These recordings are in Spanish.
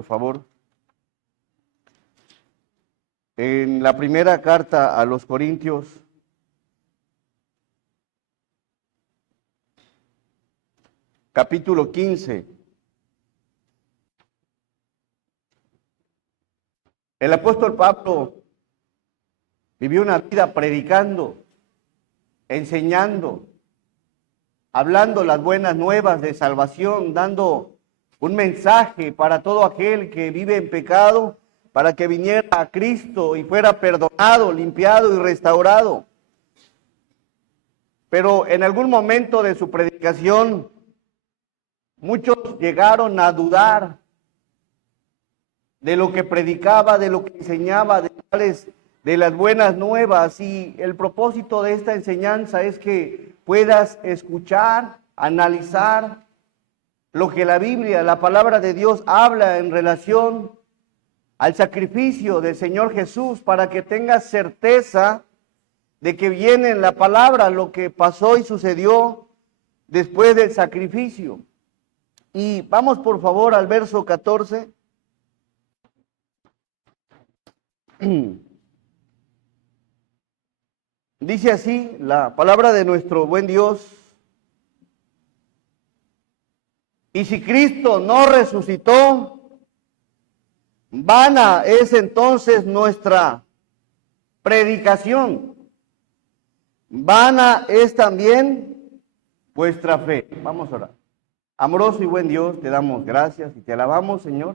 por favor. En la primera carta a los Corintios, capítulo 15. El apóstol Pablo vivió una vida predicando, enseñando, hablando las buenas nuevas de salvación, dando un mensaje para todo aquel que vive en pecado, para que viniera a Cristo y fuera perdonado, limpiado y restaurado. Pero en algún momento de su predicación, muchos llegaron a dudar de lo que predicaba, de lo que enseñaba, de las buenas nuevas. Y el propósito de esta enseñanza es que puedas escuchar, analizar lo que la Biblia, la palabra de Dios habla en relación al sacrificio del Señor Jesús, para que tengas certeza de que viene en la palabra lo que pasó y sucedió después del sacrificio. Y vamos por favor al verso 14. Dice así la palabra de nuestro buen Dios: y si Cristo no resucitó, vana es entonces nuestra predicación, vana es también vuestra fe. Vamos a orar. Amoroso y buen Dios, te damos gracias y te alabamos, Señor,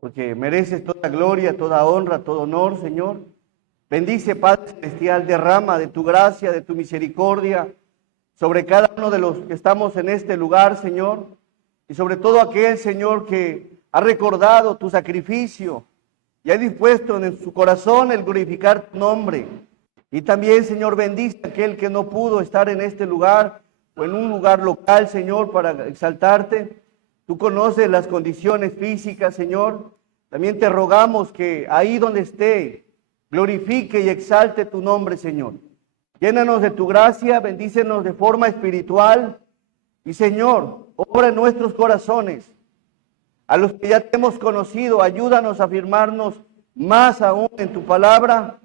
porque mereces toda gloria, toda honra, todo honor, Señor. Bendice, Padre Celestial, derrama de tu gracia, de tu misericordia sobre cada uno de los que estamos en este lugar, Señor, y sobre todo aquel, Señor, que ha recordado tu sacrificio y ha dispuesto en su corazón el glorificar tu nombre. Y también, Señor, bendice a aquel que no pudo estar en este lugar o en un lugar local, Señor, para exaltarte. Tú conoces las condiciones físicas, Señor. También te rogamos que ahí donde esté, glorifique y exalte tu nombre, Señor. Llénanos de tu gracia, bendícenos de forma espiritual. Y, Señor, obra en nuestros corazones. A los que ya te hemos conocido, ayúdanos a afirmarnos más aún en tu palabra.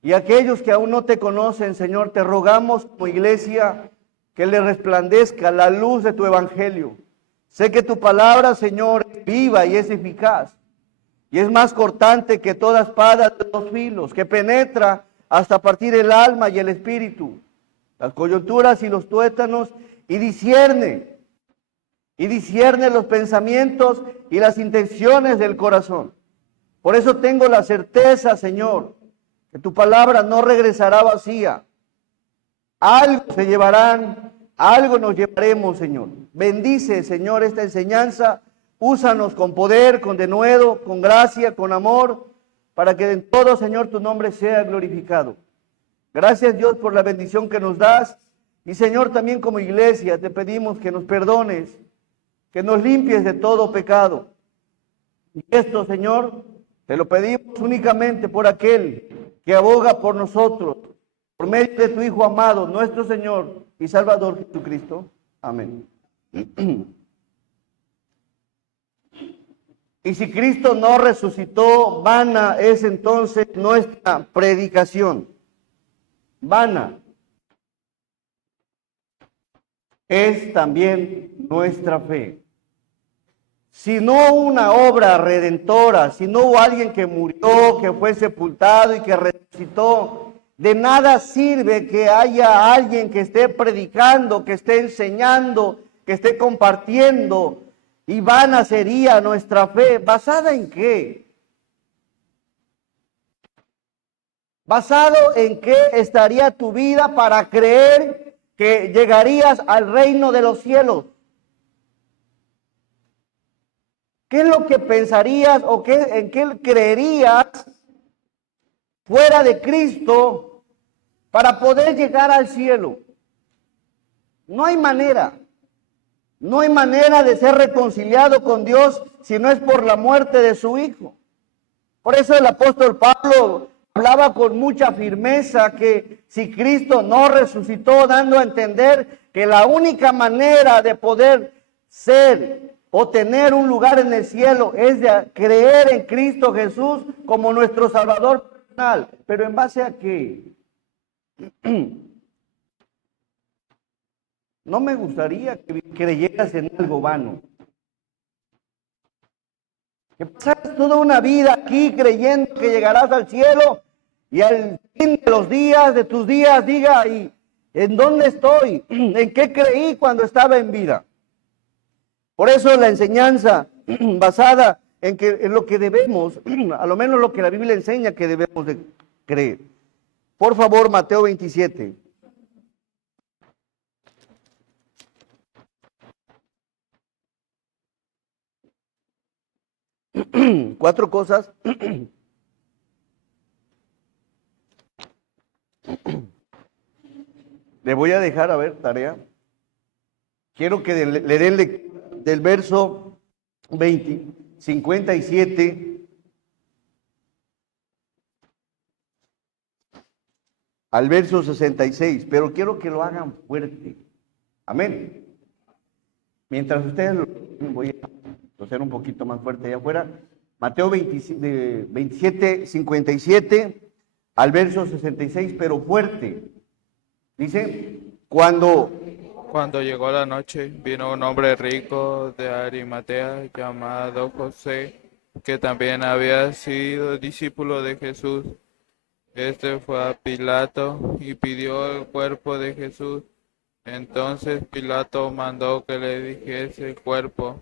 Y a aquellos que aún no te conocen, Señor, te rogamos como iglesia que le resplandezca la luz de tu evangelio. Sé que tu palabra, Señor, es viva y es eficaz. Y es más cortante que toda espada de dos filos, que penetra hasta partir el alma y el espíritu, las coyunturas y los tuétanos, y discierne los pensamientos y las intenciones del corazón. Por eso tengo la certeza, Señor, que tu palabra no regresará vacía. Algo se llevarán, algo nos llevaremos, Señor. Bendice, Señor, esta enseñanza. Úsanos con poder, con denuedo, con gracia, con amor, para que en todo, Señor, tu nombre sea glorificado. Gracias, Dios, por la bendición que nos das. Y, Señor, también como iglesia te pedimos que nos perdones, que nos limpies de todo pecado. Y esto, Señor, te lo pedimos únicamente por aquel que aboga por nosotros, por medio de tu Hijo amado, nuestro Señor y Salvador Jesucristo. Amén. Y si Cristo no resucitó, vana es entonces nuestra predicación. Vana es también nuestra fe. Si no una obra redentora, si no hubo alguien que murió, que fue sepultado y que resucitó, de nada sirve que haya alguien que esté predicando, que esté enseñando, que esté compartiendo. Y vana sería nuestra fe. ¿Basada en qué? ¿Basado en qué estaría tu vida para creer que llegarías al reino de los cielos? ¿Qué es lo que pensarías o en qué creerías fuera de Cristo para poder llegar al cielo? No hay manera. No hay manera de ser reconciliado con Dios si no es por la muerte de su Hijo. Por eso el apóstol Pablo hablaba con mucha firmeza que si Cristo no resucitó, dando a entender que la única manera de poder ser o tener un lugar en el cielo es de creer en Cristo Jesús como nuestro Salvador personal. ¿Pero en base a qué? No me gustaría que creyeras en algo vano. Que pasas toda una vida aquí creyendo que llegarás al cielo y al fin de los días, de tus días, diga, ¿y en dónde estoy? ¿En qué creí cuando estaba en vida? Por eso la enseñanza basada en lo que debemos, a lo menos lo que la Biblia enseña que debemos de creer. Por favor, Mateo 27. Cuatro cosas le voy a dejar, a ver, tarea. Quiero que le den del verso 57 al verso 66, pero quiero que lo hagan fuerte. Amén. Mientras ustedes lo voy a hacer un poquito más fuerte allá afuera. Mateo 27, 57 al verso 66, pero fuerte. Dice, cuando llegó la noche, vino un hombre rico de Arimatea llamado José, que también había sido discípulo de Jesús. Este fue a Pilato y pidió el cuerpo de Jesús. Entonces Pilato mandó que le dijese el cuerpo,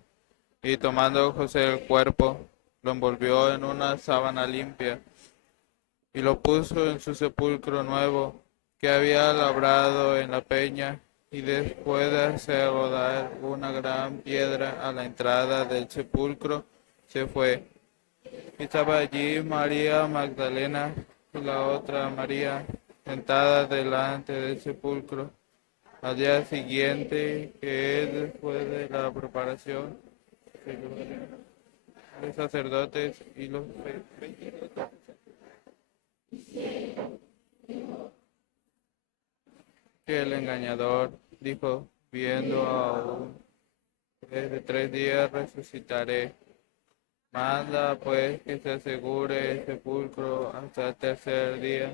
y tomando José el cuerpo, lo envolvió en una sábana limpia y lo puso en su sepulcro nuevo que había labrado en la peña, y después de hacer rodar una gran piedra a la entrada del sepulcro, se fue. Estaba allí María Magdalena y la otra María sentada delante del sepulcro. Al día siguiente, que es después de la preparación, los sacerdotes y los que el engañador dijo, viendo aún, desde 3 días resucitaré. Manda pues que se asegure el sepulcro hasta el tercer día.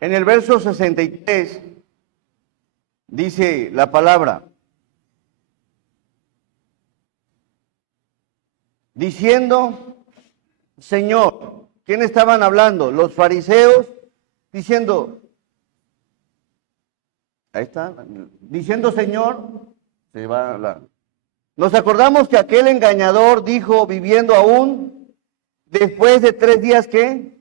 en el verso 63 dice la palabra, diciendo, Señor, ¿quién estaban hablando? Los fariseos, diciendo, ahí está, diciendo, Señor, se va la... Nos acordamos que aquel engañador dijo, viviendo aún, después de 3 días, ¿qué?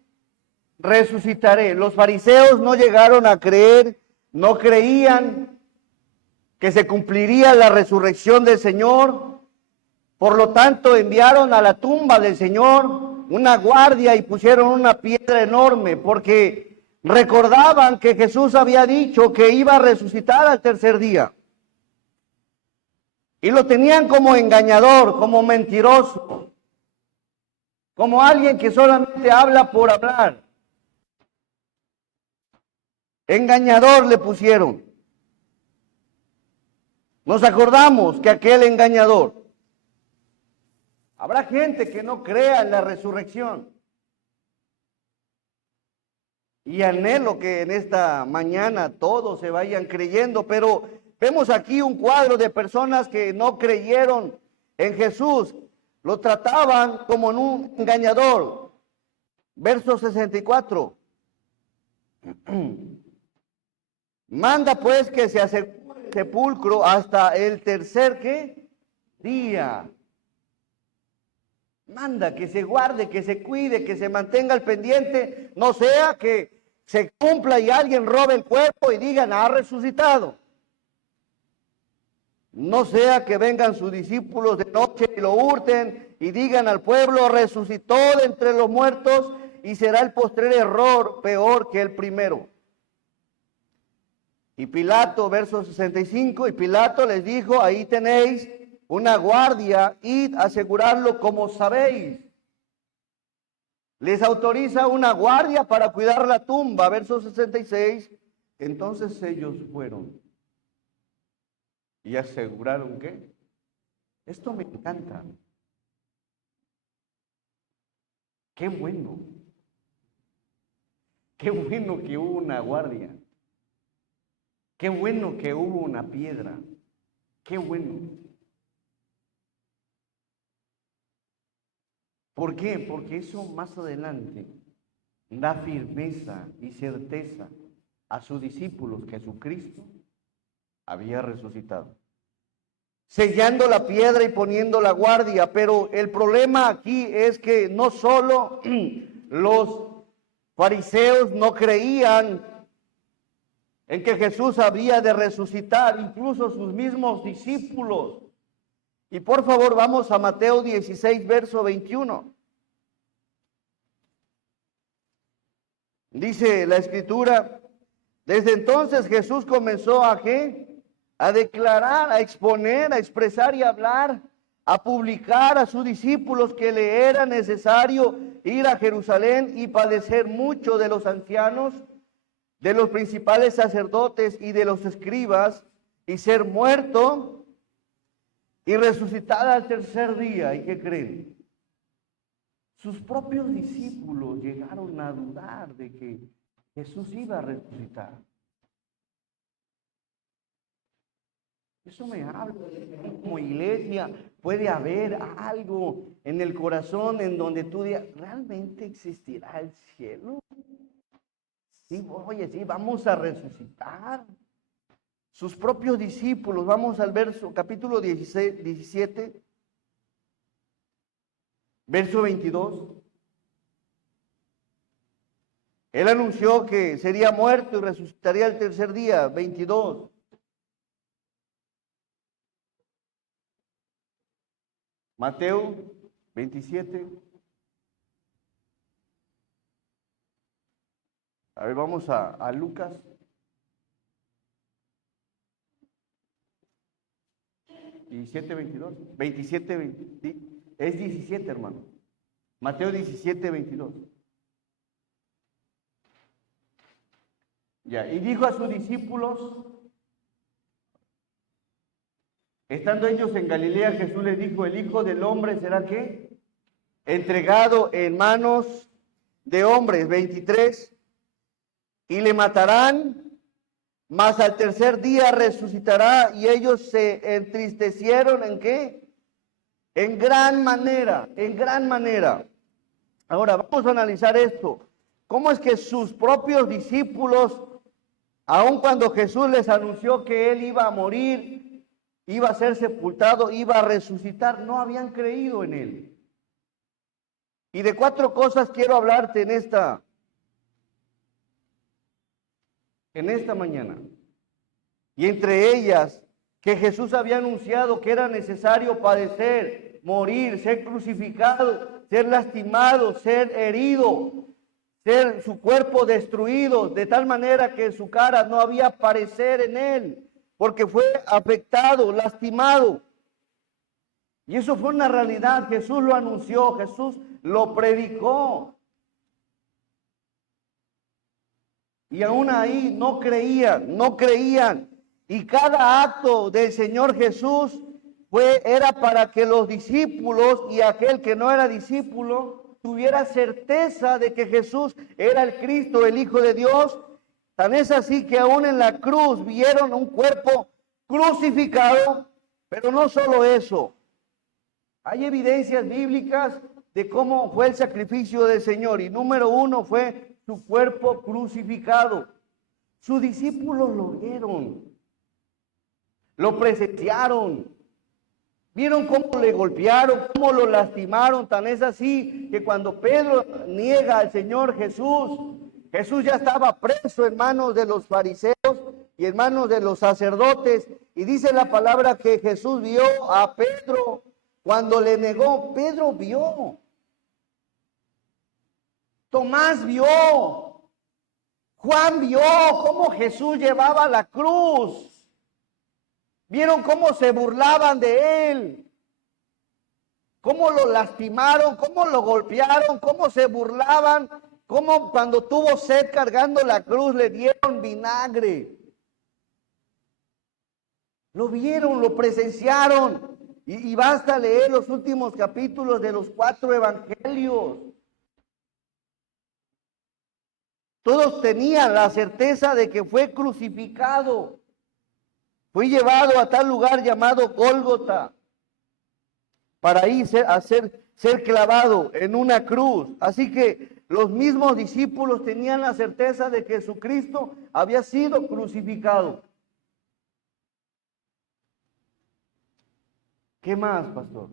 Resucitaré. Los fariseos no llegaron a creer, no creían que se cumpliría la resurrección del Señor. Por lo tanto, enviaron a la tumba del Señor una guardia y pusieron una piedra enorme, porque recordaban que Jesús había dicho que iba a resucitar al tercer día. Y lo tenían como engañador, como mentiroso, como alguien que solamente habla por hablar. Engañador le pusieron. Nos acordamos que aquel engañador. Habrá gente que no crea en la resurrección. Y anhelo que en esta mañana todos se vayan creyendo, pero vemos aquí un cuadro de personas que no creyeron en Jesús. Lo trataban como en un engañador. Verso 64. Manda pues que se asegure el sepulcro hasta el tercer ¿qué? Día. Manda que se guarde, que se cuide, que se mantenga al pendiente, no sea que se cumpla y alguien robe el cuerpo y digan, ha resucitado. no sea que vengan sus discípulos de noche y lo hurten y digan al pueblo, resucitó de entre los muertos, y será el postrer error peor que el primero. Y Pilato, verso 65, y Pilato les dijo, ahí tenéis una guardia, id a asegurarlo como sabéis. Les autoriza una guardia para cuidar la tumba, verso 66. Entonces ellos fueron y aseguraron que, esto me encanta, qué bueno que hubo una guardia, qué bueno que hubo una piedra, qué bueno. ¿Por qué? Porque eso más adelante da firmeza y certeza a sus discípulos que Jesucristo había resucitado. Sellando la piedra y poniendo la guardia, pero el problema aquí es que no solo los fariseos no creían en que Jesús había de resucitar, incluso sus mismos discípulos. Y por favor, vamos a Mateo 16, verso 21. Dice la Escritura, desde entonces Jesús comenzó a ¿qué? A declarar, a exponer, a expresar y a hablar, a publicar a sus discípulos que le era necesario ir a Jerusalén y padecer mucho de los ancianos, de los principales sacerdotes y de los escribas, y ser muerto y resucitar al tercer día. ¿Y qué creen? Sus propios discípulos llegaron a dudar de que Jesús iba a resucitar. Eso me habla de que como iglesia puede haber algo en el corazón en donde tú digas, ¿realmente existirá el cielo? Sí, oye, sí, vamos a resucitar. Sus propios discípulos, vamos al verso, capítulo 17, verso 22. Él anunció que sería muerto y resucitaría el tercer día, 22. Mateo 27. A ver, vamos a Lucas. ¿17, 22? 27, 20, es 17, hermano. Mateo 17, 22. Ya, y dijo a sus discípulos, estando ellos en Galilea, Jesús les dijo, el Hijo del Hombre será ¿qué? Entregado en manos de hombres, 23, y le matarán, mas al tercer día resucitará. Y ellos se entristecieron ¿en qué? En gran manera, en gran manera. Ahora vamos a analizar esto. ¿Cómo es que sus propios discípulos, aun cuando Jesús les anunció que él iba a morir, iba a ser sepultado, iba a resucitar, no habían creído en él? Y de 4 cosas quiero hablarte en esta mañana. Y entre ellas, que Jesús había anunciado que era necesario padecer, morir, ser crucificado, ser lastimado, ser herido, ser su cuerpo destruido, de tal manera que su cara no había parecer en él, porque fue afectado, lastimado. Y eso fue una realidad. Jesús lo anunció, Jesús lo predicó. Y aún ahí no creían. Y cada acto del Señor Jesús era para que los discípulos y aquel que no era discípulo tuviera certeza de que Jesús era el Cristo, el Hijo de Dios. Tan es así que aún en la cruz vieron un cuerpo crucificado, pero no solo eso. Hay evidencias bíblicas de cómo fue el sacrificio del Señor. Y número 1 fue su cuerpo crucificado. Sus discípulos lo vieron, lo presenciaron, vieron cómo le golpearon, cómo lo lastimaron. Tan es así que cuando Pedro niega al Señor Jesús, Jesús ya estaba preso en manos de los fariseos y en manos de los sacerdotes, Y dice la palabra que Jesús vio a Pedro cuando le negó. Pedro vio. Tomás vio. Juan vio cómo Jesús llevaba la cruz. Vieron cómo se burlaban de él. Cómo lo lastimaron, cómo lo golpearon, cómo se burlaban. Cómo cuando tuvo sed cargando la cruz le dieron vinagre. Lo vieron, lo presenciaron. Y basta leer los últimos capítulos de los 4 evangelios. Todos tenían la certeza de que fue crucificado. Fue llevado a tal lugar llamado Gólgota para ahí ser clavado en una cruz. Así que los mismos discípulos tenían la certeza de que Jesucristo había sido crucificado. ¿Qué más, pastor?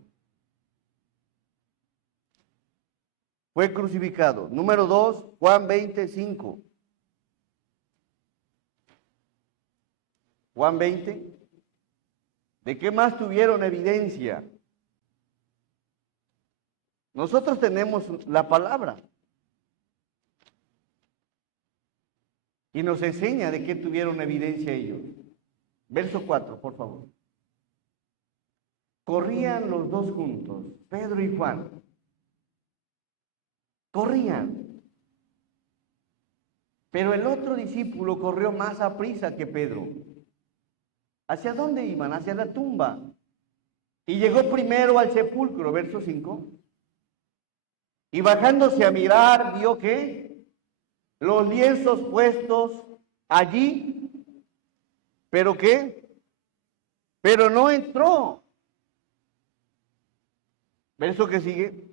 Fue crucificado. Número 2, Juan 25. Juan 20. ¿De qué más tuvieron evidencia? Nosotros tenemos la palabra. Y nos enseña de qué tuvieron evidencia ellos. Verso 4, por favor. Corrían los dos juntos, Pedro y Juan. Corrían. Pero el otro discípulo corrió más aprisa que Pedro. ¿Hacia dónde iban? Hacia la tumba. Y llegó primero al sepulcro, verso 5. Y bajándose a mirar, vio que los lienzos puestos allí, ¿pero qué? Pero no entró. Verso que sigue.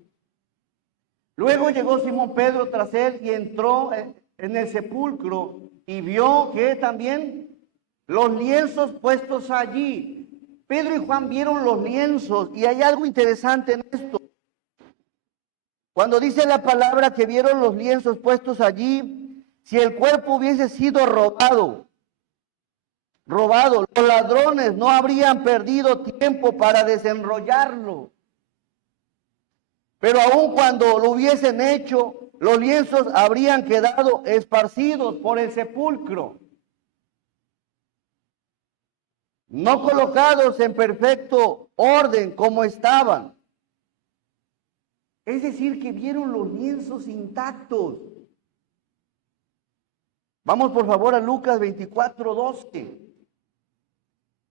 Luego llegó Simón Pedro tras él y entró en el sepulcro y vio que también los lienzos puestos allí. Pedro y Juan vieron los lienzos y hay algo interesante en esto. Cuando dice la palabra que vieron los lienzos puestos allí, si el cuerpo hubiese sido robado, los ladrones no habrían perdido tiempo para desenrollarlo. Pero aun cuando lo hubiesen hecho, los lienzos habrían quedado esparcidos por el sepulcro, no colocados en perfecto orden como estaban. Es decir, que vieron los lienzos intactos. Vamos por favor a Lucas 24:12.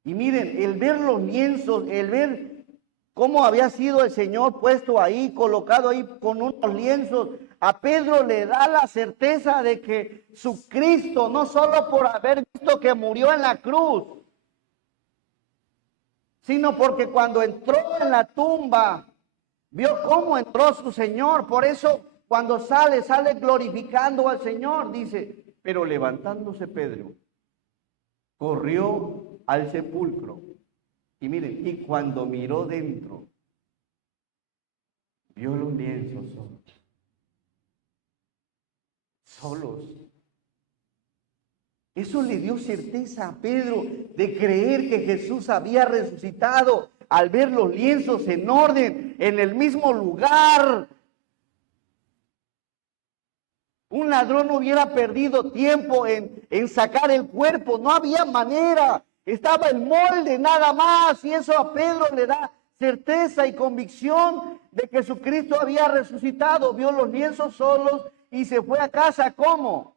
Y miren, el ver los lienzos, el ver cómo había sido el Señor puesto ahí, colocado ahí con unos lienzos, a Pedro le da la certeza de que su Cristo, no solo por haber visto que murió en la cruz, sino porque cuando entró en la tumba, vio cómo entró su Señor. Por eso cuando sale glorificando al Señor, dice, pero levantándose Pedro, corrió al sepulcro. Y miren, y cuando miró dentro, vio los lienzos solos. Eso le dio certeza a Pedro de creer que Jesús había resucitado al ver los lienzos en orden, en el mismo lugar. Un ladrón no hubiera perdido tiempo en sacar el cuerpo, no había manera. Estaba el molde nada más y eso a Pedro le da certeza y convicción de que Jesucristo había resucitado. Vio los lienzos solos y se fue a casa. ¿Cómo?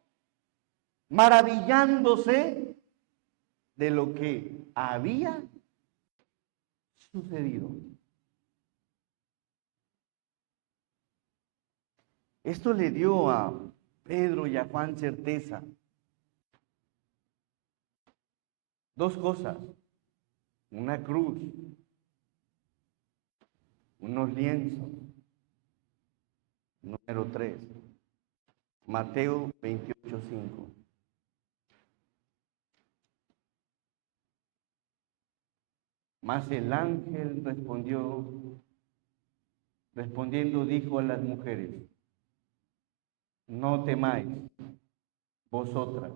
Maravillándose de lo que había sucedido. Esto le dio a Pedro y a Juan certeza. Dos cosas, una cruz, unos lienzos. Número 3, Mateo 28:5. Mas el ángel respondiendo dijo a las mujeres, no temáis vosotras,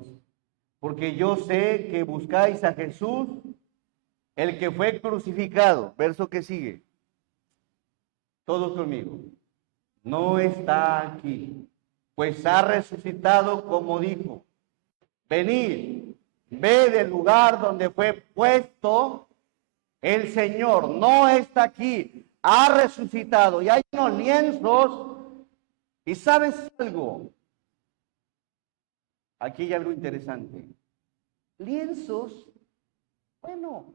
porque yo sé que buscáis a Jesús el que fue crucificado, verso que sigue, todos conmigo, no está aquí, pues ha resucitado como dijo. Venid, ve del lugar donde fue puesto el Señor, no está aquí, ha resucitado. Y hay unos lienzos, y ¿sabes algo? Aquí hay algo interesante. Lienzos, bueno,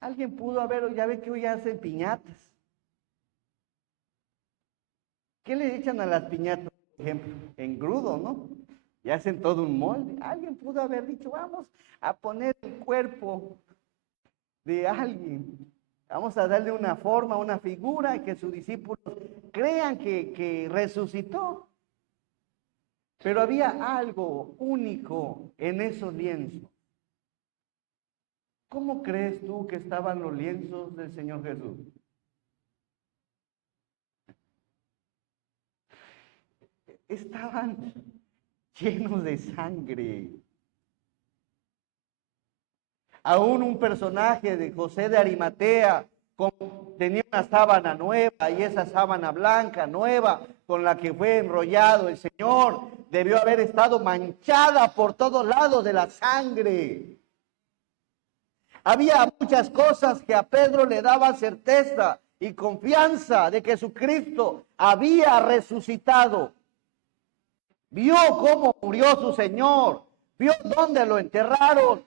alguien pudo haber, ya ve que hoy hacen piñatas. ¿Qué le echan a las piñatas, por ejemplo? Engrudo, ¿no? Y hacen todo un molde. Alguien pudo haber dicho, vamos a poner el cuerpo de alguien. Vamos a darle una forma, una figura, y que sus discípulos crean que resucitó. Pero había algo único en esos lienzos. ¿Cómo crees tú que estaban los lienzos del Señor Jesús? Estaban llenos de sangre. Aún un personaje de José de Arimatea tenía una sábana nueva, y esa sábana blanca nueva con la que fue enrollado el Señor debió haber estado manchada por todos lados de la sangre. Había muchas cosas que a Pedro le daban certeza y confianza de que Jesucristo había resucitado. Vio cómo murió su Señor, vio dónde lo enterraron,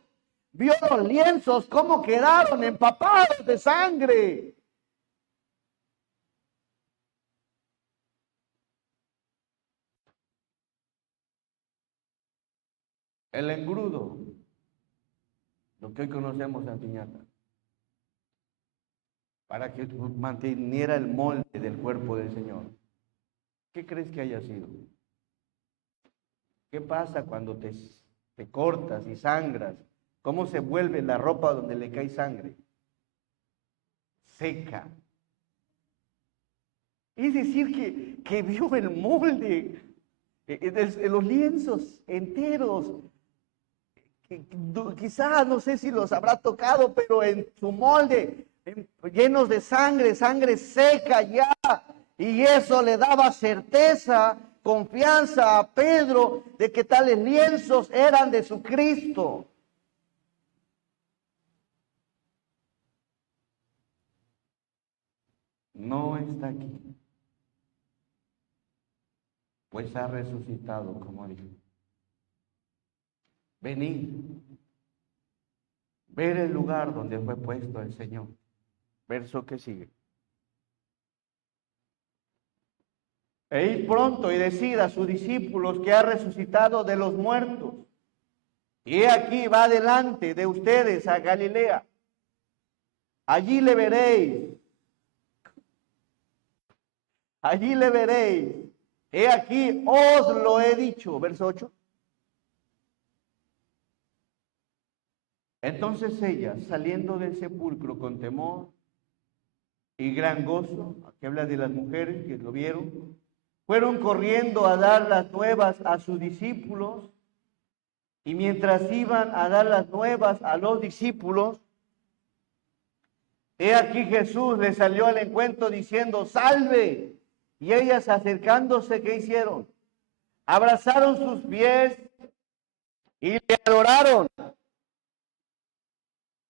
vio los lienzos cómo quedaron empapados de sangre. El engrudo, lo que hoy conocemos en piñata, para que manteniera el molde del cuerpo del Señor. ¿Qué crees que haya sido? ¿Qué pasa cuando te cortas y sangras? ¿Cómo se vuelve la ropa donde le cae sangre? Seca. Es decir, que vio el molde, de los lienzos enteros. Quizás, no sé si los habrá tocado, pero en su molde, llenos de sangre, sangre seca ya. Y eso le daba certeza, confianza a Pedro de que tales lienzos eran de su Cristo. No está aquí, pues ha resucitado, como dijo. Venid, ver el lugar donde fue puesto el Señor. Verso que sigue. E id pronto y decid a sus discípulos que ha resucitado de los muertos. Y he aquí va delante de ustedes a Galilea. Allí le veréis. Allí le veréis. He aquí os lo he dicho. Verso 8. Entonces ellas, saliendo del sepulcro con temor y gran gozo, aquí habla de las mujeres que lo vieron, fueron corriendo a dar las nuevas a sus discípulos. Y mientras iban a dar las nuevas a los discípulos, he aquí Jesús les salió al encuentro diciendo, salve. Y ellas acercándose, ¿qué hicieron? Abrazaron sus pies y le adoraron.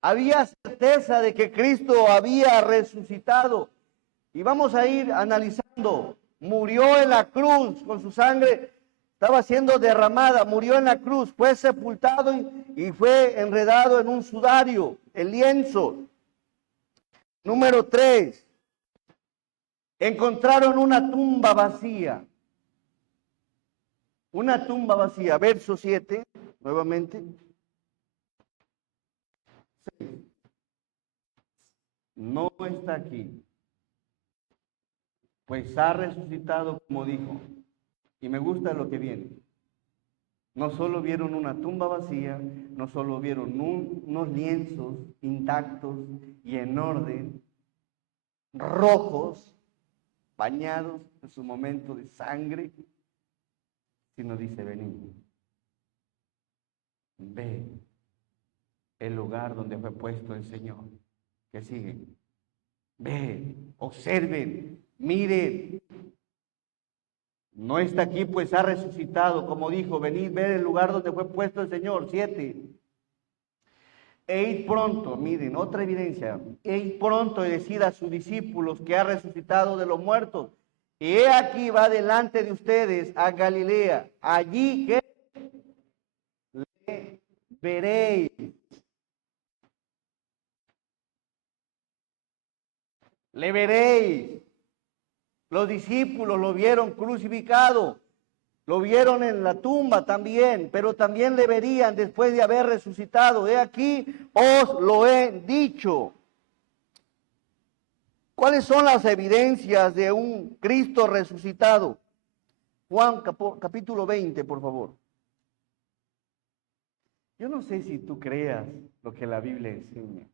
Había certeza de que Cristo había resucitado. Y vamos a ir analizando. Murió en la cruz con su sangre. Estaba siendo derramada, murió en la cruz, fue sepultado y fue enredado en un sudario, el lienzo. Número 3, encontraron una tumba vacía. Una tumba vacía, verso 7, nuevamente. 6. No está aquí, pues ha resucitado como dijo. Y me gusta lo que viene. No solo vieron una tumba vacía, no solo vieron unos lienzos intactos y en orden, rojos, bañados en su momento de sangre, sino dice, venid, ve el lugar donde fue puesto el Señor. ¿Qué sigue? Ven, observen, miren. No está aquí, pues ha resucitado, como dijo, venid, ver el lugar donde fue puesto el Señor. 7. E id pronto, miren, otra evidencia. E id pronto y decid a sus discípulos que ha resucitado de los muertos. Y he aquí va delante de ustedes a Galilea. Allí que le veréis. Le veréis. Los discípulos lo vieron crucificado. Lo vieron en la tumba también, pero también le verían después de haber resucitado. He aquí, os lo he dicho. ¿Cuáles son las evidencias de un Cristo resucitado? Juan capítulo 20, por favor. Yo no sé si tú creas lo que la Biblia enseña,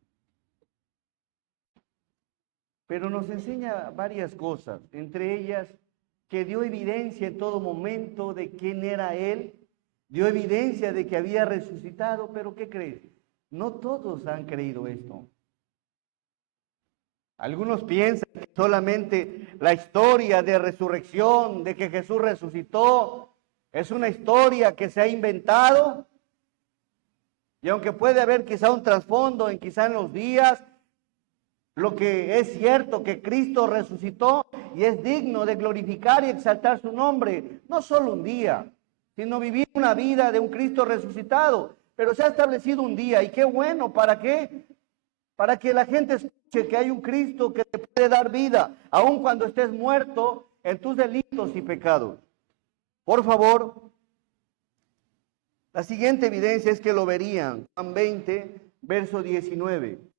pero nos enseña varias cosas, entre ellas que dio evidencia en todo momento de quién era Él, dio evidencia de que había resucitado, pero ¿qué crees? No todos han creído esto. Algunos piensan que solamente la historia de resurrección, de que Jesús resucitó, es una historia que se ha inventado. Y aunque puede haber quizá un trasfondo quizá en los días, lo que es cierto que Cristo resucitó y es digno de glorificar y exaltar su nombre, no solo un día, sino vivir una vida de un Cristo resucitado. Pero se ha establecido un día, y qué bueno, ¿para qué? Para que la gente escuche que hay un Cristo que te puede dar vida, aun cuando estés muerto en tus delitos y pecados. Por favor, la siguiente evidencia es que lo verían. Juan 20, verso 19.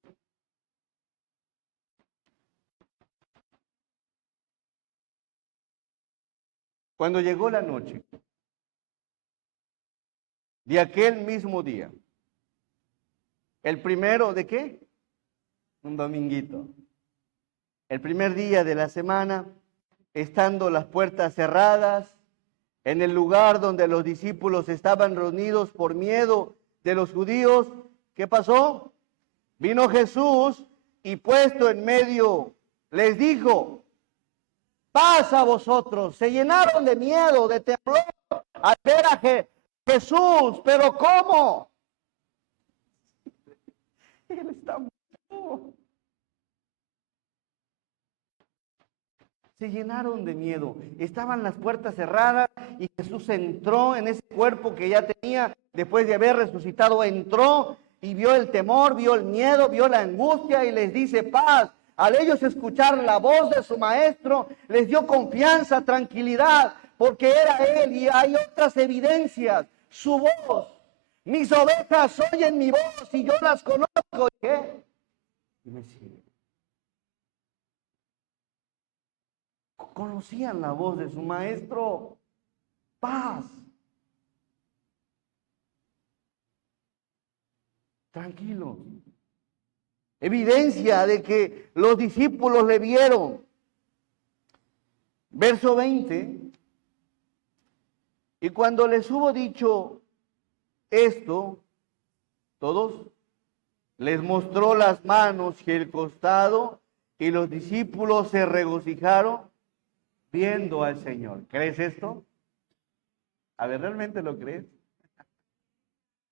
Cuando llegó la noche de aquel mismo día, ¿el primero de qué? Un dominguito. El primer día de la semana, estando las puertas cerradas, en el lugar donde los discípulos estaban reunidos por miedo de los judíos, ¿qué pasó? Vino Jesús y puesto en medio, les dijo, paz a vosotros. Se llenaron de miedo, de temor al ver a Jesús, pero ¿cómo? Él está muerto. Se llenaron de miedo. Estaban las puertas cerradas y Jesús entró en ese cuerpo que ya tenía después de haber resucitado. Entró y vio el temor, vio el miedo, vio la angustia y les dice paz. Al ellos escuchar la voz de su maestro, les dio confianza, tranquilidad, porque era él. Y hay otras evidencias. Su voz. Mis ovejas oyen mi voz y yo las conozco. ¿Qué? Y me sigue. Conocían la voz de su maestro. Paz. Tranquilo. Evidencia de que los discípulos le vieron. Verso 20. Y cuando les hubo dicho esto, todos, les mostró las manos y el costado, y los discípulos se regocijaron viendo al Señor. ¿Crees esto? A ver, ¿realmente lo crees?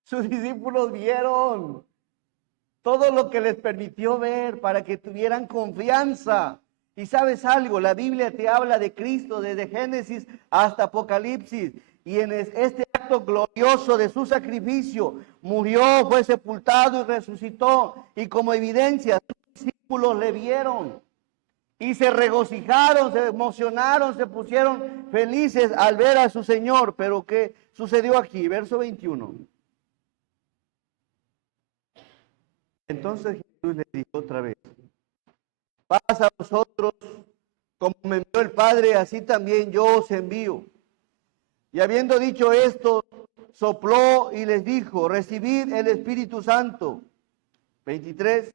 Sus discípulos vieron todo lo que les permitió ver para que tuvieran confianza. Y sabes algo, la Biblia te habla de Cristo desde Génesis hasta Apocalipsis. Y en este acto glorioso de su sacrificio, murió, fue sepultado y resucitó. Y como evidencia, sus discípulos le vieron. Y se regocijaron, se emocionaron, se pusieron felices al ver a su Señor. Pero ¿qué sucedió aquí? Verso 21. Entonces Jesús les dijo otra vez, paz a vosotros, como me envió el Padre, así también yo os envío. Y habiendo dicho esto, sopló y les dijo, recibid el Espíritu Santo. 23.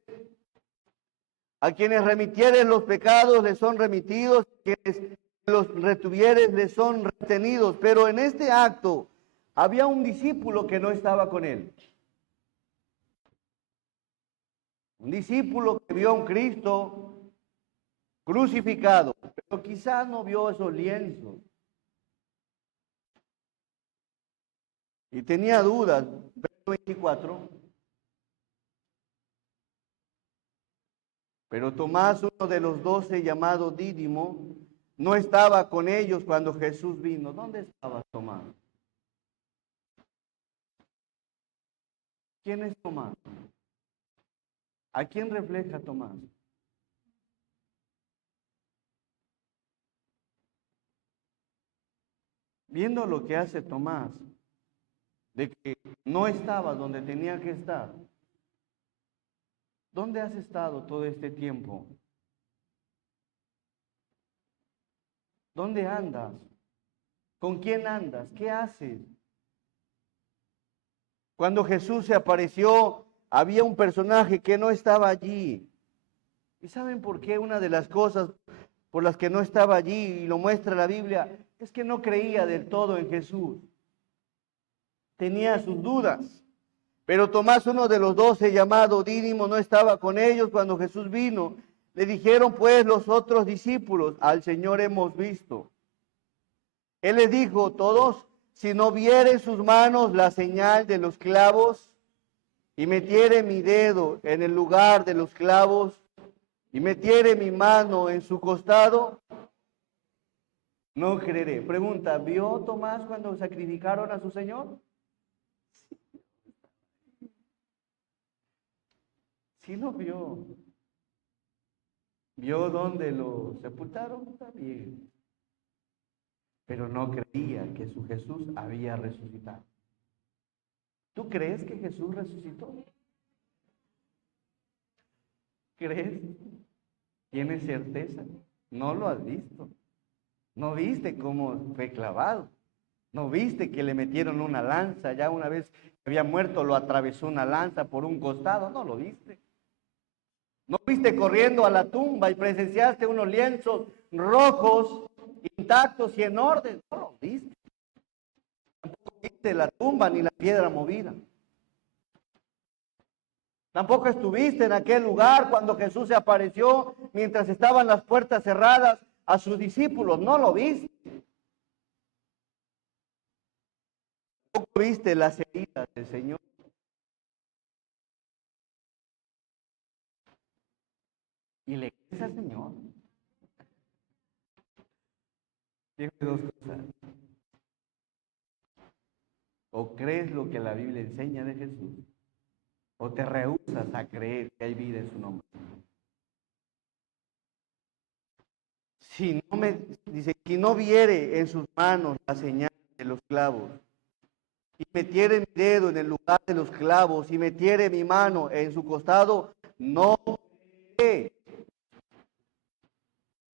A quienes remitieres los pecados les son remitidos, a quienes los retuvieres les son retenidos. Pero en este acto había un discípulo que no estaba con él. Un discípulo que vio a un Cristo crucificado, pero quizás no vio esos lienzos. Y tenía dudas. Verso 24. Pero Tomás, uno de los 12, llamado Dídimo, no estaba con ellos cuando Jesús vino. ¿Dónde estaba Tomás? ¿Quién es Tomás? ¿A quién refleja Tomás? Viendo lo que hace Tomás, de que no estaba donde tenía que estar. ¿Dónde has estado todo este tiempo? ¿Dónde andas? ¿Con quién andas? ¿Qué haces? Cuando Jesús se apareció, había un personaje que no estaba allí. ¿Y saben por qué? Una de las cosas por las que no estaba allí, y lo muestra la Biblia, es que no creía del todo en Jesús. Tenía sus dudas. Pero Tomás, uno de los 12, llamado Dídimo, no estaba con ellos cuando Jesús vino. Le dijeron pues los otros discípulos: al Señor hemos visto. Él les dijo: todos, si no viere en sus manos la señal de los clavos, y metiere mi dedo en el lugar de los clavos, y metiere mi mano en su costado, no creeré. Pregunta: ¿vio Tomás cuando sacrificaron a su Señor? Sí lo vio. ¿Vio dónde lo sepultaron? Está bien. Pero no creía que su Jesús había resucitado. ¿Tú crees que Jesús resucitó? ¿Crees? ¿Tienes certeza? No lo has visto. No viste cómo fue clavado. No viste que le metieron una lanza. Ya una vez que había muerto lo atravesó una lanza por un costado. No lo viste. No viste corriendo a la tumba y presenciaste unos lienzos rojos, intactos y en orden. No lo viste. Tampoco viste la tumba ni la piedra movida. Tampoco estuviste en aquel lugar cuando Jesús se apareció mientras estaban las puertas cerradas a sus discípulos. No lo viste. Tampoco viste las heridas del Señor. ¿Y le crees al Señor? Dime dos cosas. O crees lo que la Biblia enseña de Jesús, o te rehusas a creer que hay vida en su nombre. Dice, si no viere en sus manos la señal de los clavos, y metiere mi dedo en el lugar de los clavos, y metiere mi mano en su costado, no cree.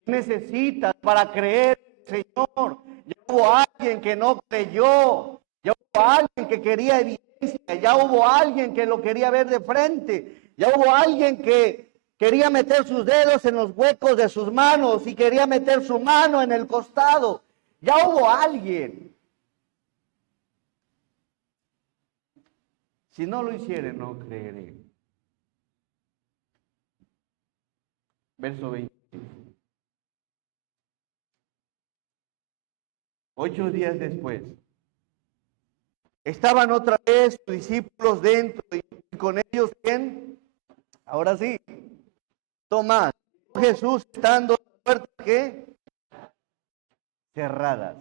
Necesitas para creer, Señor. Ya hubo alguien que no creyó, ya hubo alguien que quería evidencia, ya hubo alguien que lo quería ver de frente, ya hubo alguien que quería meter sus dedos en los huecos de sus manos y quería meter su mano en el costado. Ya hubo alguien. Si no lo hiciere, no creeré. Verso 20. 8 días después, estaban otra vez sus discípulos dentro y con ellos, ¿quién? Ahora sí, Tomás. Jesús estando en las puertas, ¿qué? Cerradas.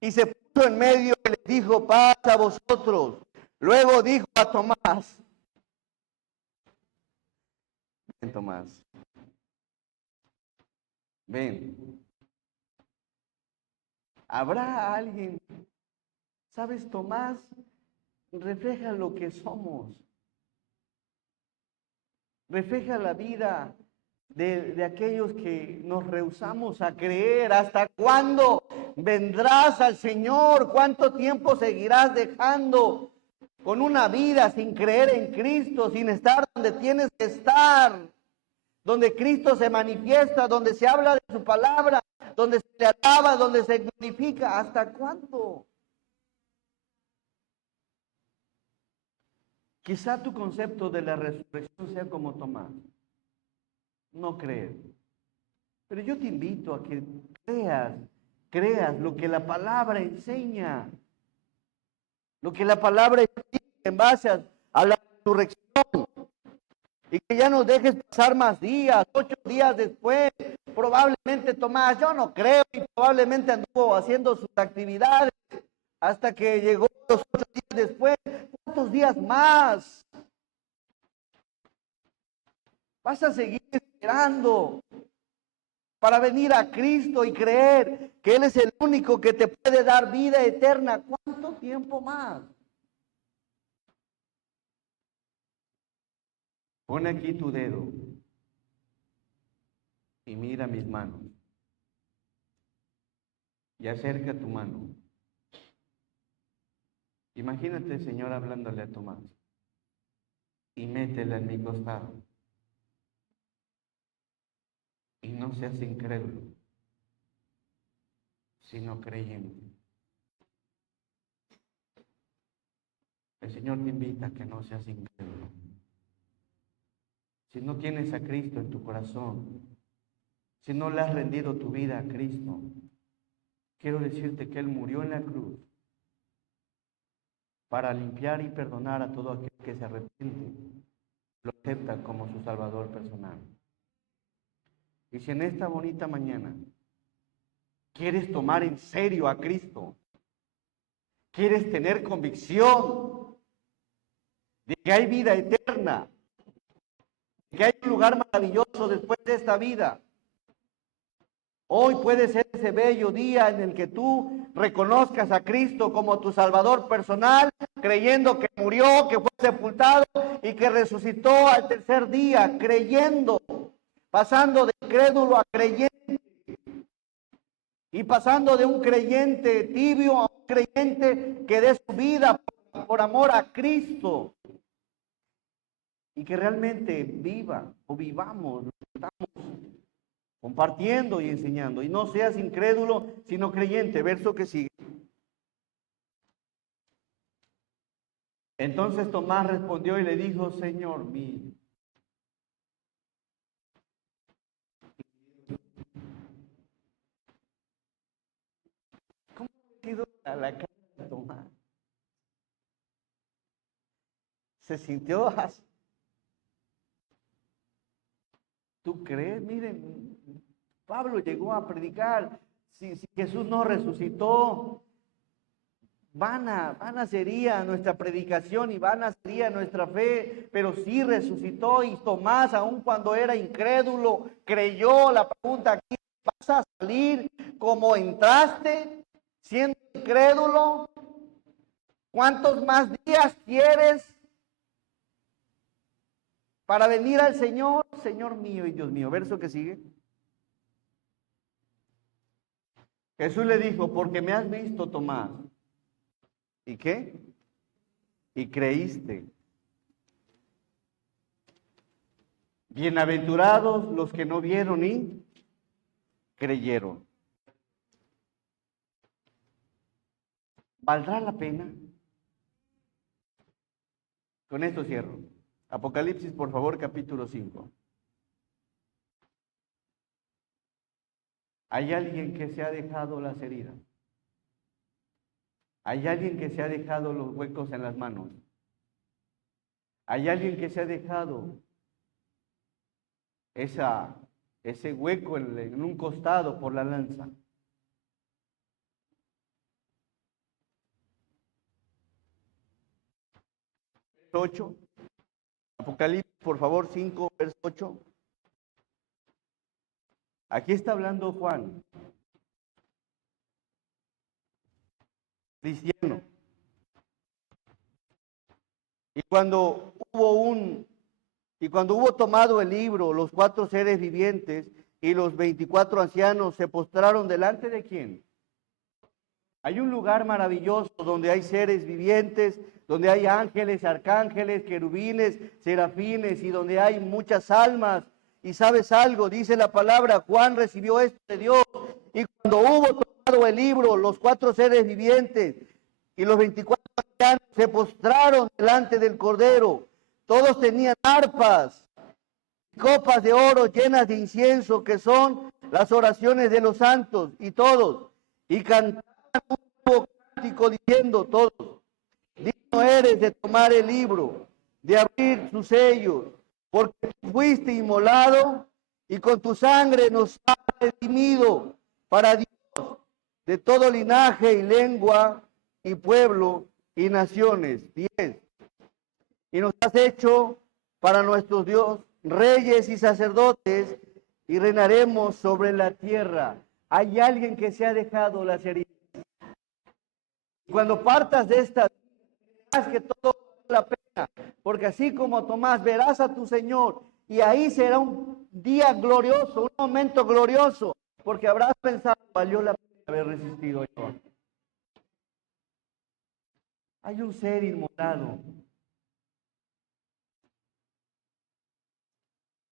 Y se puso en medio y les dijo: paz a vosotros. Luego dijo a Tomás: ven, Tomás, ven. ¿Habrá alguien? ¿Sabes? Tomás refleja lo que somos. Refleja la vida de aquellos que nos rehusamos a creer. ¿Hasta cuándo vendrás al Señor? ¿Cuánto tiempo seguirás dejando con una vida sin creer en Cristo, sin estar donde tienes que estar? Donde Cristo se manifiesta, donde se habla de su palabra, donde se le alaba, donde se glorifica. ¿Hasta cuándo? Quizá tu concepto de la resurrección sea como Tomás, no creer. Pero yo te invito a que creas lo que la palabra enseña, lo que la palabra enseña en base a la resurrección. Y que ya no dejes pasar más días, 8 días después. Probablemente Tomás, yo no creo, y probablemente anduvo haciendo sus actividades hasta que llegó los 8 días después. ¿Cuántos días más? Vas a seguir esperando para venir a Cristo y creer que Él es el único que te puede dar vida eterna. ¿Cuánto tiempo más? Pon aquí tu dedo y mira mis manos. Y acerca tu mano. Imagínate el Señor hablándole a Tomás. Y métela en mi costado. Y no seas incrédulo, sino creyente. El Señor te invita a que no seas incrédulo. Si no tienes a Cristo en tu corazón, si no le has rendido tu vida a Cristo, quiero decirte que Él murió en la cruz para limpiar y perdonar a todo aquel que se arrepiente, lo acepta como su Salvador personal. Y si en esta bonita mañana quieres tomar en serio a Cristo, quieres tener convicción de que hay vida eterna, de que hay un lugar maravilloso después de esta vida, hoy puede ser ese bello día en el que tú reconozcas a Cristo como tu Salvador personal, creyendo que murió, que fue sepultado y que resucitó al tercer día, creyendo, pasando de incrédulo a creyente y pasando de un creyente tibio a un creyente que dé su vida por amor a Cristo y que realmente viva o vivamos lo que estamos compartiendo y enseñando. Y no seas incrédulo, sino creyente. Verso que sigue. Entonces Tomás respondió y le dijo, Señor mío. ¿Cómo ha sido la cara de Tomás? Se sintió así. ¿Tú crees? Miren, Pablo llegó a predicar, si Jesús no resucitó, vana sería nuestra predicación y vana sería nuestra fe, pero sí resucitó y Tomás, aun cuando era incrédulo, creyó. La pregunta aquí, ¿vas a salir como entraste, siendo incrédulo? ¿Cuántos más días quieres para venir al Señor? Señor mío y Dios mío. Verso que sigue. Jesús le dijo, porque me has visto, Tomás. ¿Y qué? Y creíste. Bienaventurados los que no vieron y creyeron. ¿Valdrá la pena? Con esto cierro. Apocalipsis, por favor, capítulo 5. Hay alguien que se ha dejado las heridas. Hay alguien que se ha dejado los huecos en las manos. Hay alguien que se ha dejado ese hueco en un costado por la lanza. Verso 8. Apocalipsis, por favor, 5, verso 8. Aquí está hablando Juan, cristiano. Y cuando hubo tomado el libro, los 4 seres vivientes y los 24 ancianos se postraron delante de ¿quién? Hay un lugar maravilloso donde hay seres vivientes, donde hay ángeles, arcángeles, querubines, serafines y donde hay muchas almas. Y sabes algo, dice la palabra, Juan recibió esto de Dios. Y cuando hubo tomado el libro, los 4 seres vivientes y los 24 se postraron delante del Cordero. Todos tenían arpas, copas de oro llenas de incienso, que son las oraciones de los santos, y cantaban un nuevo cántico diciendo todos: digno eres de tomar el libro, de abrir sus sellos, porque tú fuiste inmolado y con tu sangre nos has redimido para Dios de todo linaje y lengua y pueblo y naciones. 10. Y nos has hecho para nuestro Dios reyes y sacerdotes, y reinaremos sobre la tierra. Hay alguien que se ha dejado las heridas. Cuando partas de esta vida, verás que todo vale la pena, porque así como Tomás, verás a tu Señor, y ahí será un día glorioso, un momento glorioso, porque habrás pensado: valió la pena haber resistido yo. Hay un ser inmolado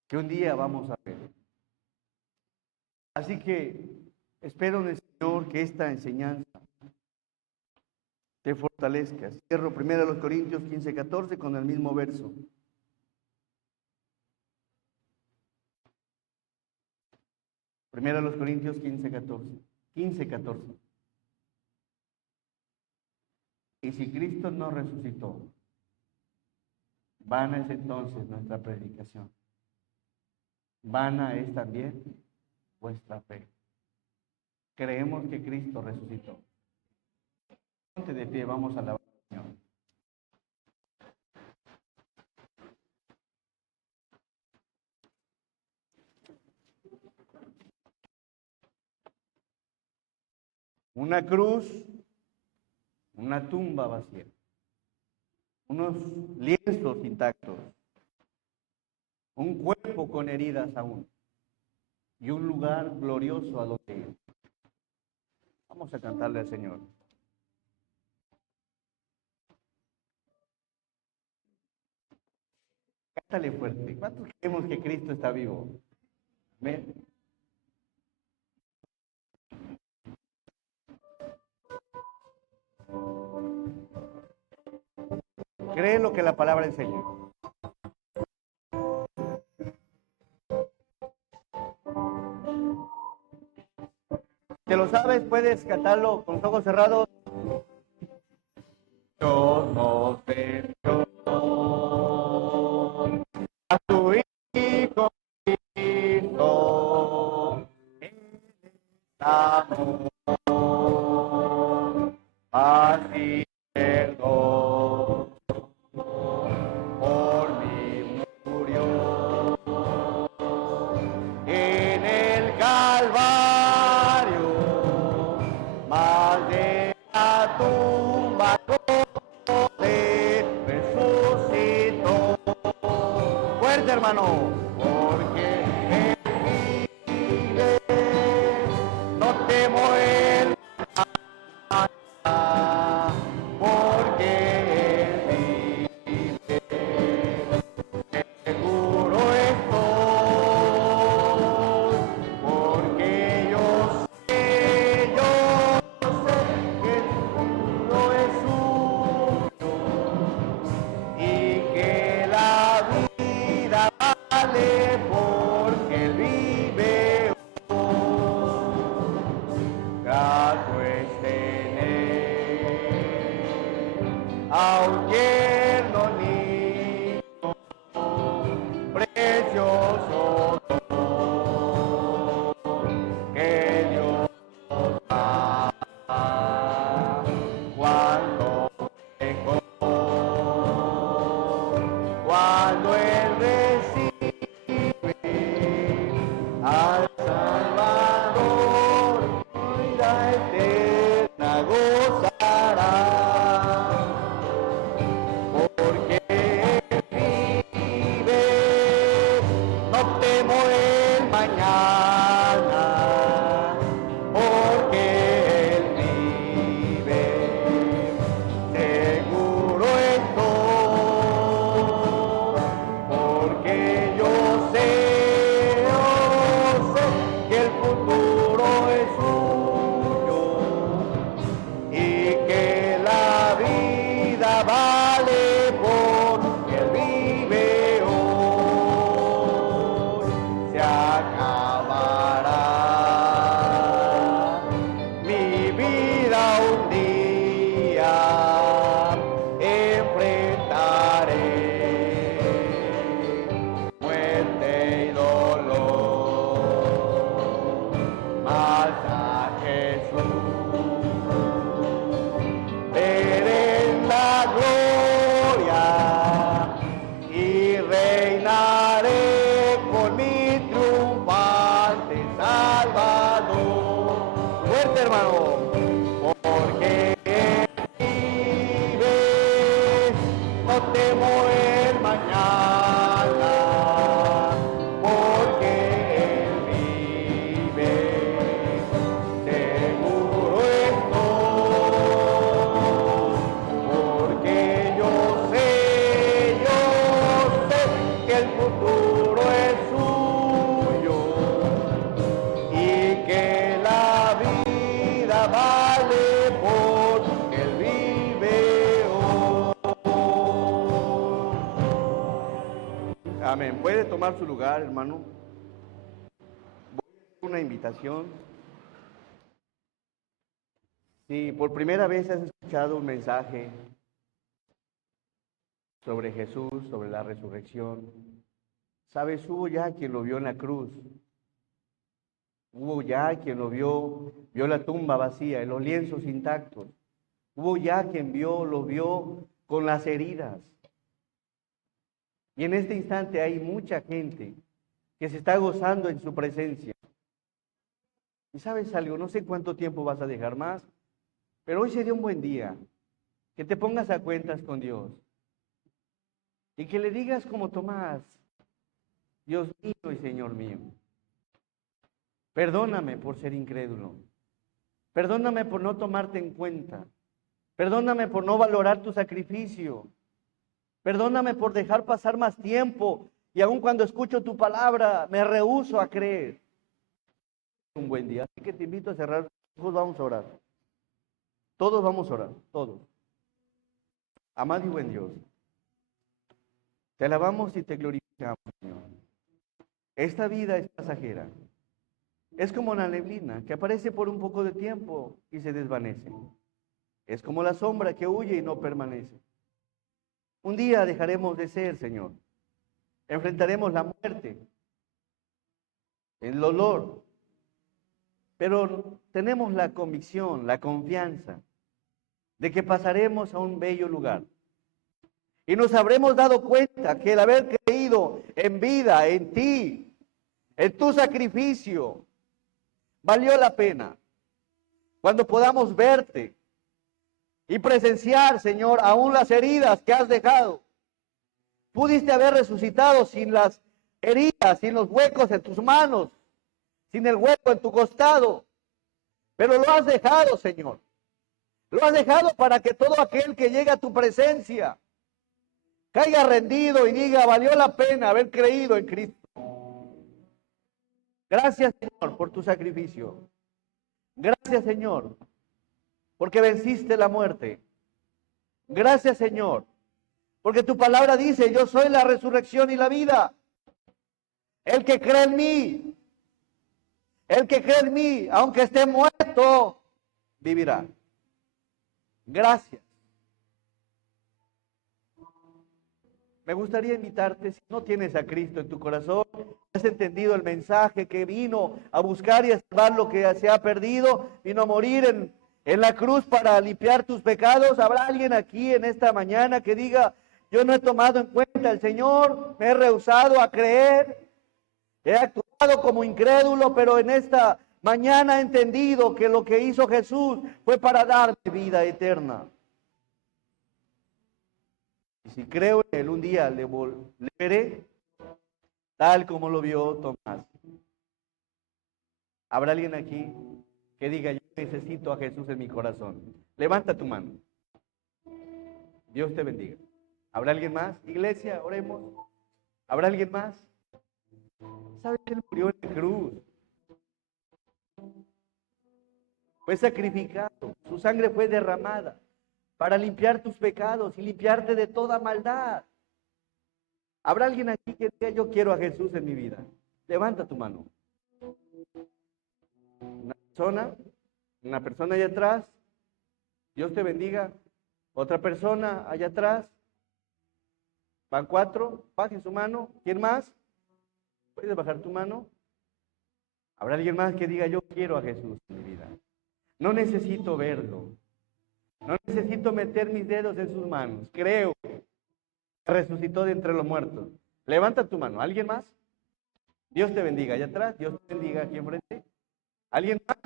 que un día vamos a ver. Así que espero en el Señor que esta enseñanza te fortalezca. Cierro 1 Corintios 15:14 con el mismo verso. Primero los Corintios 15:14. Y si Cristo no resucitó, vana es entonces nuestra predicación. Vana es también vuestra fe. Creemos que Cristo resucitó. Ponte de pie, vamos a alabar al Señor. Una cruz, una tumba vacía, unos lienzos intactos, un cuerpo con heridas aún, y un lugar glorioso a donde ir. Vamos a cantarle al Señor. Cántale fuerte. ¿Cuántos creemos que Cristo está vivo? ¿Ven? Cree lo que la palabra enseña. ¿Te lo sabes? Puedes cantarlo con los ojos cerrados. Dios nos envió a su Hijo Cristo, amor, así perdón, por mí murió en el Calvario, mas de la tumba resucitó. Fuerte, hermano, porque Él vive, no temo el mañana, porque Él vive, seguro estoy, porque yo sé que el mundo es suyo y que la vida vale porque Él vive hoy. Fuerte, hermano. Porque vive, no temo el mañana, porque Él vive, seguro estoy, porque yo sé que el futuro es suyo y que la vida vale porque Él vive hoy. Amén. Puede tomar su lugar, hermano. Voy a hacer una invitación. Si por primera vez has escuchado un mensaje sobre Jesús, sobre la resurrección, sabes, hubo ya quien lo vio en la cruz. Hubo ya quien lo vio la tumba vacía y los lienzos intactos. Hubo ya quien lo vio con las heridas. Y en este instante hay mucha gente que se está gozando en su presencia. Y sabes algo, no sé cuánto tiempo vas a dejar más, pero hoy sería un buen día que te pongas a cuentas con Dios y que le digas como Tomás: Dios mío y Señor mío, perdóname por ser incrédulo, perdóname por no tomarte en cuenta, perdóname por no valorar tu sacrificio, perdóname por dejar pasar más tiempo y aun cuando escucho tu palabra me rehúso a creer. Un buen día, así que te invito a cerrar los ojos, vamos a orar. Todos vamos a orar, todos. Amado y buen Dios, te alabamos y te glorificamos, Señor. Esta vida es pasajera. Es como la neblina que aparece por un poco de tiempo y se desvanece. Es como la sombra que huye y no permanece. Un día dejaremos de ser, Señor. Enfrentaremos la muerte, el dolor, pero tenemos la convicción, la confianza de que pasaremos a un bello lugar. Y nos habremos dado cuenta que el haber creído en vida, en ti, en tu sacrificio, valió la pena. Cuando podamos verte y presenciar, Señor, aún las heridas que has dejado. Pudiste haber resucitado sin las heridas, sin los huecos en tus manos, sin el hueco en tu costado. Pero lo has dejado, Señor. Lo has dejado para que todo aquel que llegue a tu presencia caiga rendido y diga: valió la pena haber creído en Cristo. Gracias, Señor, por tu sacrificio. Gracias, Señor, porque venciste la muerte. Gracias, Señor, porque tu palabra dice: yo soy la resurrección y la vida. El que cree en mí, aunque esté muerto, vivirá. Gracias. Me gustaría invitarte, si no tienes a Cristo en tu corazón, has entendido el mensaje que vino a buscar y a salvar lo que se ha perdido, vino a morir en la cruz para limpiar tus pecados. ¿Habrá alguien aquí en esta mañana que diga: yo no he tomado en cuenta al Señor, me he rehusado a creer, he actuado como incrédulo, pero en esta mañana he entendido que lo que hizo Jesús fue para darme vida eterna? Y si creo en Él, un día le veré tal como lo vio Tomás. ¿Habrá alguien aquí que diga: yo necesito a Jesús en mi corazón? Levanta tu mano. Dios te bendiga. ¿Habrá alguien más? Iglesia, oremos. ¿Habrá alguien más? ¿Sabes que Él murió en la cruz? Fue sacrificado, su sangre fue derramada para limpiar tus pecados y limpiarte de toda maldad. ¿Habrá alguien aquí que diga: yo quiero a Jesús en mi vida? Levanta tu mano. Una persona allá atrás. Dios te bendiga. Otra persona allá atrás. Van 4, bajen su mano. ¿Quién más? ¿Puedes bajar tu mano? ¿Habrá alguien más que diga: yo quiero a Jesús en mi vida? No necesito verlo. No necesito meter mis dedos en sus manos. Creo que resucitó de entre los muertos. Levanta tu mano. ¿Alguien más? Dios te bendiga allá atrás. Dios te bendiga aquí enfrente. ¿Alguien más?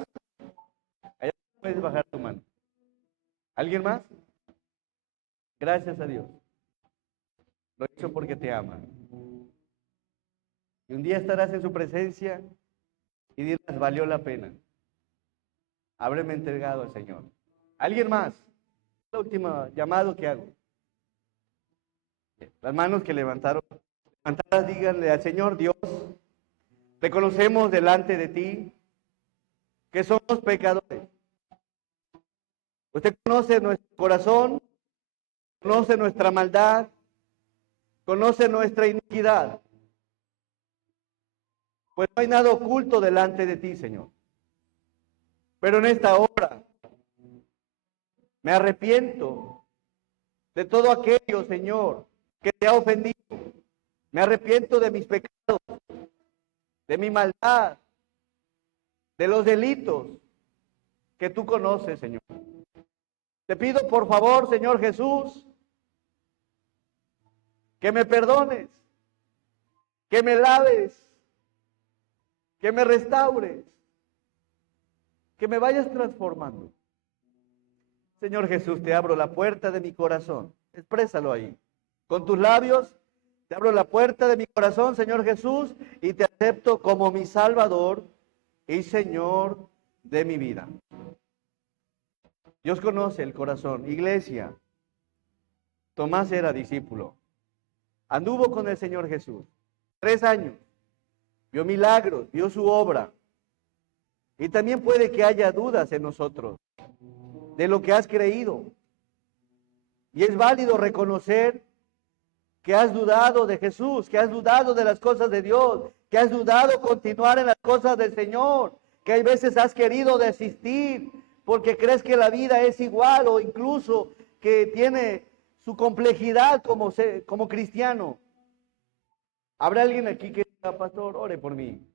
¿Alguien más? Gracias a Dios. Lo hizo porque te ama. Y un día estarás en su presencia y dirás, valió la pena. Habréme entregado al Señor. ¿Alguien más? La última llamado que hago. Las manos que levantadas, díganle al Señor Dios, reconocemos delante de ti que somos pecadores. Usted conoce nuestro corazón, conoce nuestra maldad, conoce nuestra iniquidad. Pues no hay nada oculto delante de ti, Señor. Pero en esta hora me arrepiento de todo aquello, Señor, que te ha ofendido. Me arrepiento de mis pecados, de mi maldad, de los delitos que tú conoces, Señor. Te pido por favor, Señor Jesús, que me perdones, que me laves, que me restaures, que me vayas transformando. Señor Jesús, te abro la puerta de mi corazón. Exprésalo ahí. Con tus labios, te abro la puerta de mi corazón, Señor Jesús, y te acepto como mi Salvador y Señor de mi vida. Dios conoce el corazón. Iglesia, Tomás era discípulo. Anduvo con el Señor Jesús 3 años. Vio milagros, vio su obra. Y también puede que haya dudas en nosotros de lo que has creído. Y es válido reconocer que has dudado de Jesús, que has dudado de las cosas de Dios, que has dudado continuar en las cosas del Señor, que hay veces has querido desistir porque crees que la vida es igual o incluso que tiene su complejidad como cristiano. ¿Habrá alguien aquí que diga, pastor, ore por mí?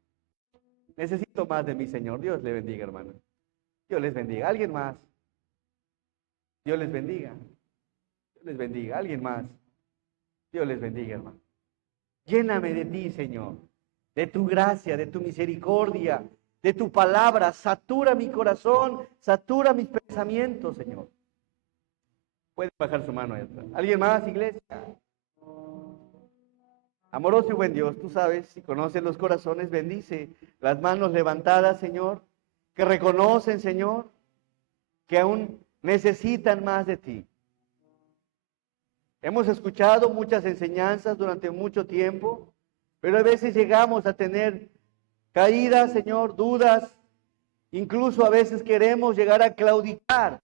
Necesito más de mi Señor. Dios le bendiga, hermano. Dios les bendiga. ¿Alguien más? Dios les bendiga. Dios les bendiga. ¿Alguien más? Dios les bendiga, hermano. Lléname de ti, Señor, de tu gracia, de tu misericordia, de tu palabra. Satura mi corazón, satura mis pensamientos, Señor. Puede bajar su mano ahí atrás. ¿Alguien más, iglesia? Amoroso y buen Dios, tú sabes, si conoces los corazones, bendice las manos levantadas, Señor, que reconocen, Señor, que aún necesitan más de ti. Hemos escuchado muchas enseñanzas durante mucho tiempo, pero a veces llegamos a tener caídas, Señor, dudas, incluso a veces queremos llegar a claudicar.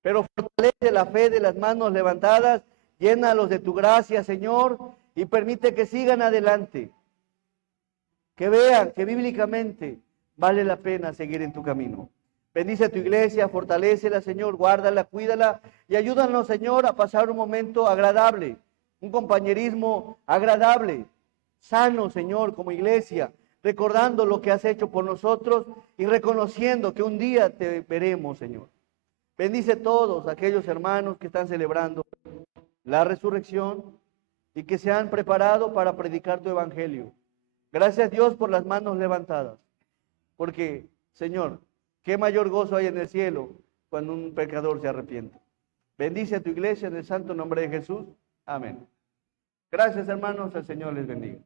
Pero fortalece la fe de las manos levantadas, llénalos de tu gracia, Señor, y permite que sigan adelante. Que vean que bíblicamente vale la pena seguir en tu camino. Bendice a tu iglesia, fortalécela, Señor, guárdala, cuídala y ayúdanos, Señor, a pasar un momento agradable, un compañerismo agradable, sano, Señor, como iglesia, recordando lo que has hecho por nosotros y reconociendo que un día te veremos, Señor. Bendice a todos aquellos hermanos que están celebrando la resurrección y que se han preparado para predicar tu evangelio. Gracias, Dios, por las manos levantadas, porque, Señor, qué mayor gozo hay en el cielo cuando un pecador se arrepiente. Bendice a tu iglesia en el santo nombre de Jesús. Amén. Gracias, hermanos. El Señor les bendiga.